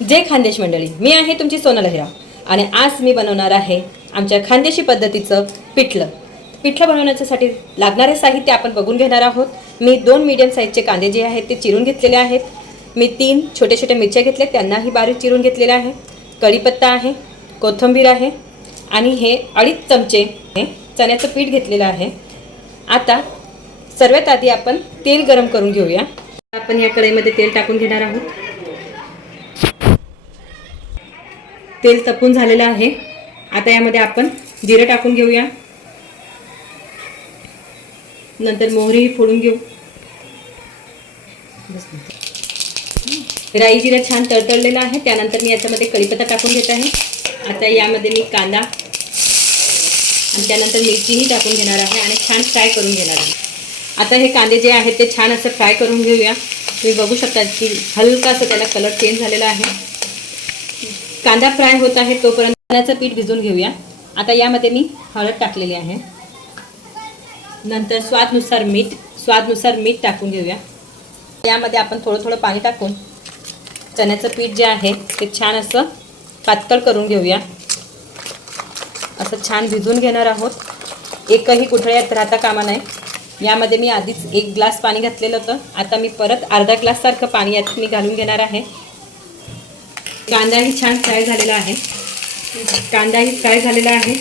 जय खानदेश मंडळी, मी आहे तुमची सोनल हिरा आणि आज मी बनवणार आहे आमच्या खानदेशी पद्धतीचं पिठलं बनवण्यासाठी लागणारे साहित्य आपण बघून घेणार आहोत। मी 2 मीडियम साईजचे कांदे जे आहेत ते चिरून घेतलेले आहेत। मी 3 छोटे छोटे मिरच्या घेतले, त्यांनाही बारीक चिरून घेतलेले आहे। कढीपत्ता आहे, कोथिंबीर आहे आणि हे 2.5 चमचे चण्याचं पीठ घेतलेलं आहे। आता सर्वात आधी आपण तेल गरम करून घेऊया। आपण या कढईमध्ये तेल टाकून घेणार आहोत। तेल तपून झालेलं आहे। आता यामध्ये आपण जिरे टाकून घेऊया, नंतर मोहरी फोडून घेऊ। राई जिरा छान तळतळलेला आहे, त्यानंतर मी याच्यामध्ये कढीपत्ता टाकून घेत आहे। आता यामध्ये मी कांदा आणि त्यानंतर मिरचीही टाकून घेणार आहे आणि छान फ्राय करून घेणार आहे। आता हे कांदे जे आहेत ते छान असं फ्राय करून घेऊया। तुम्ही बघू शकता की हलकासा त्याला कलर चेंज झालेला आहे। कांदा फ्राय होत आहे तोपर्यंत चण्याचं पीठ भिजवून घेऊया। आता यामध्ये मी हळद टाकलेली आहे, नंतर स्वादनुसार मीठ टाकून घेऊया। यामध्ये आपण थोडं थोडं पाणी टाकून चण्याचं पीठ जे आहे ते छान असं पातळ करून घेऊया। असं छान भिजवून घेणार आहोत, एकही गुठळ्यात राहता कामा नये। यामध्ये मी आधीच 1 ग्लास पाणी घातलेलं होतं, आता मी परत अर्धा ग्लास सारखं पाणी यात मी घालून घेणार आहे। कांदाही छान फ्राय झालेला आहे।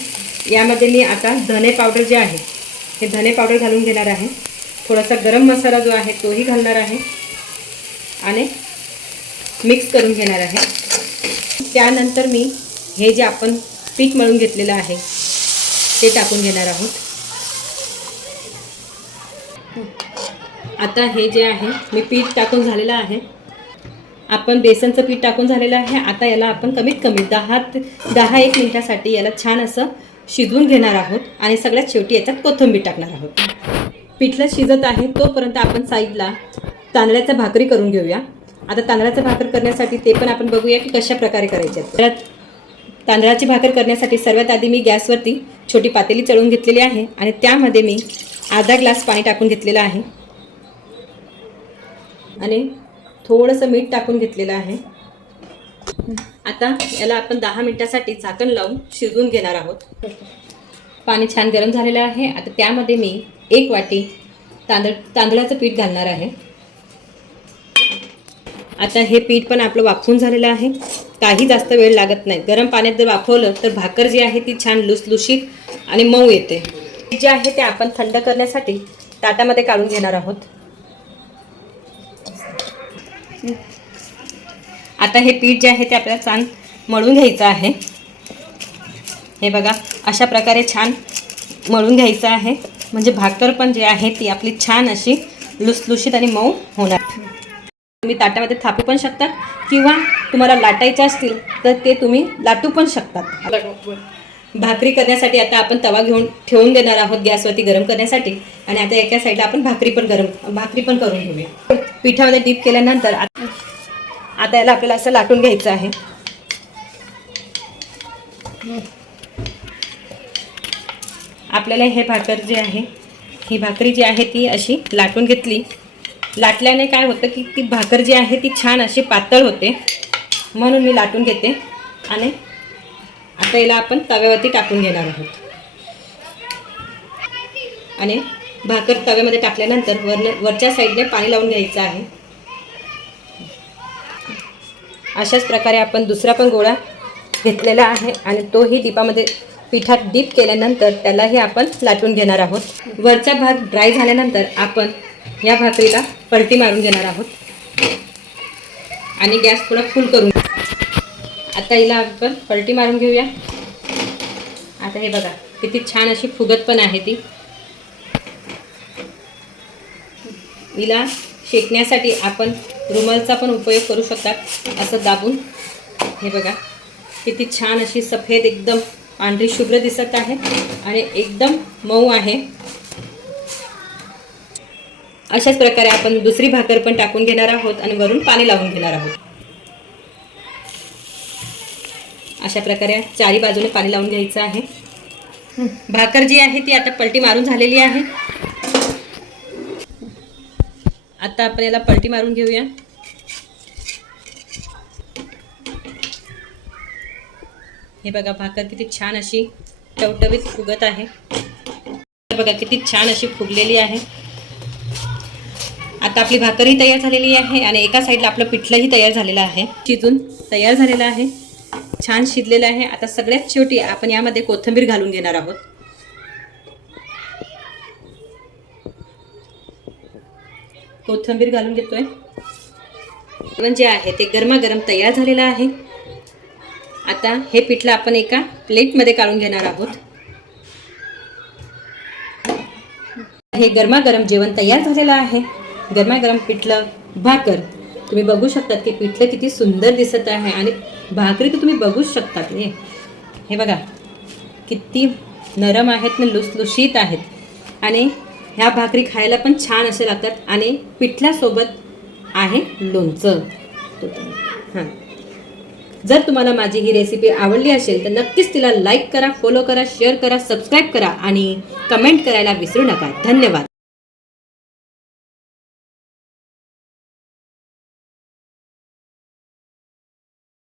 यामध्ये मी आता धने पावडर जे आहे हे धने पावडर घालून घेणार आहे। थोडासा गरम मसाला जो आहे तोही घालणार आहे आणि मिक्स करून घेणार आहे। त्यानंतर मी हे जे आपण पीठ मळून घेतलेलं आहे ते टाकून घेणार आहोत। आता हे जे आहे मी पीठ टाकून झालेलं आहे, आपण बेसनचं पीठ टाकून झालेलं आहे। आता याला आपण कमीत कमी 10-1 मिनिटासाठी याला छान असं शिजवून घेणार आहोत आणि सगळ्यात शेवटी याच्यात कोथिंबीर टाकणार आहोत। पिठलं शिजत आहे तोपर्यंत आपण साईडला तांदळाच्या भाकरी करून घेऊया। आता तांदळाचं भाकर करण्यासाठी ते पण आपण बघूया की कशा प्रकारे करायचे आहेत। तांदळाची भाकर करण्यासाठी सर्वात आधी मी गॅसवरती छोटी पातेली चढवून घेतलेली आहे आणि त्यामध्ये मी अर्धा ग्लास पाणी टाकून घेतलेलं आहे आणि थोडंसं मीठ टाकून घेतलेलं आहे। आता याला आपण 10 मिनिटासाठी झाकण लावून शिजवून घेणार आहोत। पाणी छान गरम झालेलं आहे। आता त्यामध्ये मी 1 वाटी तांदळाचं पीठ घालणार आहे। आता हे पीठ पण आपलं वाफवून झालेलं आहे, काही जास्त वेळ लागत नाही। गरम पाण्यात जर वाफवलं तर भाकर जी आहे ती छान लुसलुशीत आणि मऊ येते। जे आहे ते आपण थंड करण्यासाठी ताटामध्ये काढून घेणार आहोत। आता हे पीठ जे आहे ते आपल्याला छान मळून घ्यायचं आहे। हे बघा, अशा प्रकारे छान मळून घ्यायचं आहे, म्हणजे भाकर पण जी आहे ती आपली छान अशी लुसलुशीत आणि मऊ होणार। तुम्ही ताटामध्ये थापू पण शकतात किंवा तुम्हाला लाटायचे असतील तर ते तुम्ही लाटू पण शकतात। भाकरी करण्यासाठी आता आपण तवा ठेवून देणार आहोत गॅसवरती गरम करण्यासाठी आणि आता एका साईडला आपण भाकरी पण करून घेऊया। पिठामध्ये डीप केल्यानंतर आता याला आपल्याला असं लाटून घ्यायचं आहे। आपल्याला हे भाकर जे आहे ही भाकरी जी आहे ती अशी लाटून घेतली। लाटल्याने काय होतं की ती भाकर जी आहे ती छान अशी पातळ होते, म्हणून मी लाटून घेते। आणि आता याला आपण तव्यावरती टाकून घेणार आहोत आणि भाकर तव्यामध्ये टाकल्यानंतर वरच्या साईडने पाणी लावून घ्यायचं आहे। अशाच प्रकारे आपण दुसरा पण गोळा घेतलेला आहे आणि तोही पिठात डीप केल्यानंतर त्यालाही आपण लाटून घेणार आहोत। वरचा भाग ड्राय झाल्यानंतर आपण या भाकरीला पलटी मारून घेणार आहोत आणि गॅस थोडा फुल करून। आता हिला आपण पलटी मारून घेऊया। आता हे बघा किती छान अशी फुगत पण आहे ती। हिला शेकण्यासाठी आपण रुमालचा पण उपयोग करू शकतात, असं दाबून। हे बघा किती छान अशी सफेद एकदम पांढरी शुभ्र दिसत आहे आणि एकदम मऊ आहे। अशाच प्रकारे आपण दुसरी भाकर पण टाकून घेणार आहोत आणि वरून पाणी लावून घेणार आहोत। अशा प्रकारे चारी बाजूने पाणी लावून घ्यायचं आहे। भाकर जी आहे ती आता पलटी मारून झालेली आहे। आता आपण याला पलटी मारून घेऊया। हे बघा भाकर किती छान अशी टवटवीत फुगत आहे. बघा किती छान अशी फुगलेली आहे. आता आपली भाकरही तयार झालेली आहे आणि एका साईडला आपलं पिठलंही तयार झालेलं आहे. शिजून तयार झालेलं आहे, छान शिजलेलं आहे. आता सगळ्यात शेवटी आपण यामध्ये कोथिंबीर घालून घेणार आहोत. कोथिंबीर घालून घेतोय. जेवण जे आहे ते गरमागरम तयार झालेलं आहे. आता हे पिठलं आपण एका प्लेटमध्ये काढून घेणार आहोत. हे गरमागरम जेवण तयार झालेलं आहे. गरमागरम पिठलं भाकर तुम्ही बघू शकतात की पिठलं किती सुंदर दिसत आहे आणि भाकरी तर तुम्ही बघूच शकतात. हे बघा किती नरम आहेत आणि लुसलुशीत आहेत आणि ह्या भाकरी खायला पण छान असे लागतात आणि पिठल्यासोबत आहे लोणचं. हां, जर तुम्हाला माझी ही रेसिपी आवडली असेल तर नक्कीच तिला लाईक करा, फॉलो करा, शेअर करा, सबस्क्राईब करा आणि कमेंट करायला विसरू नका. धन्यवाद.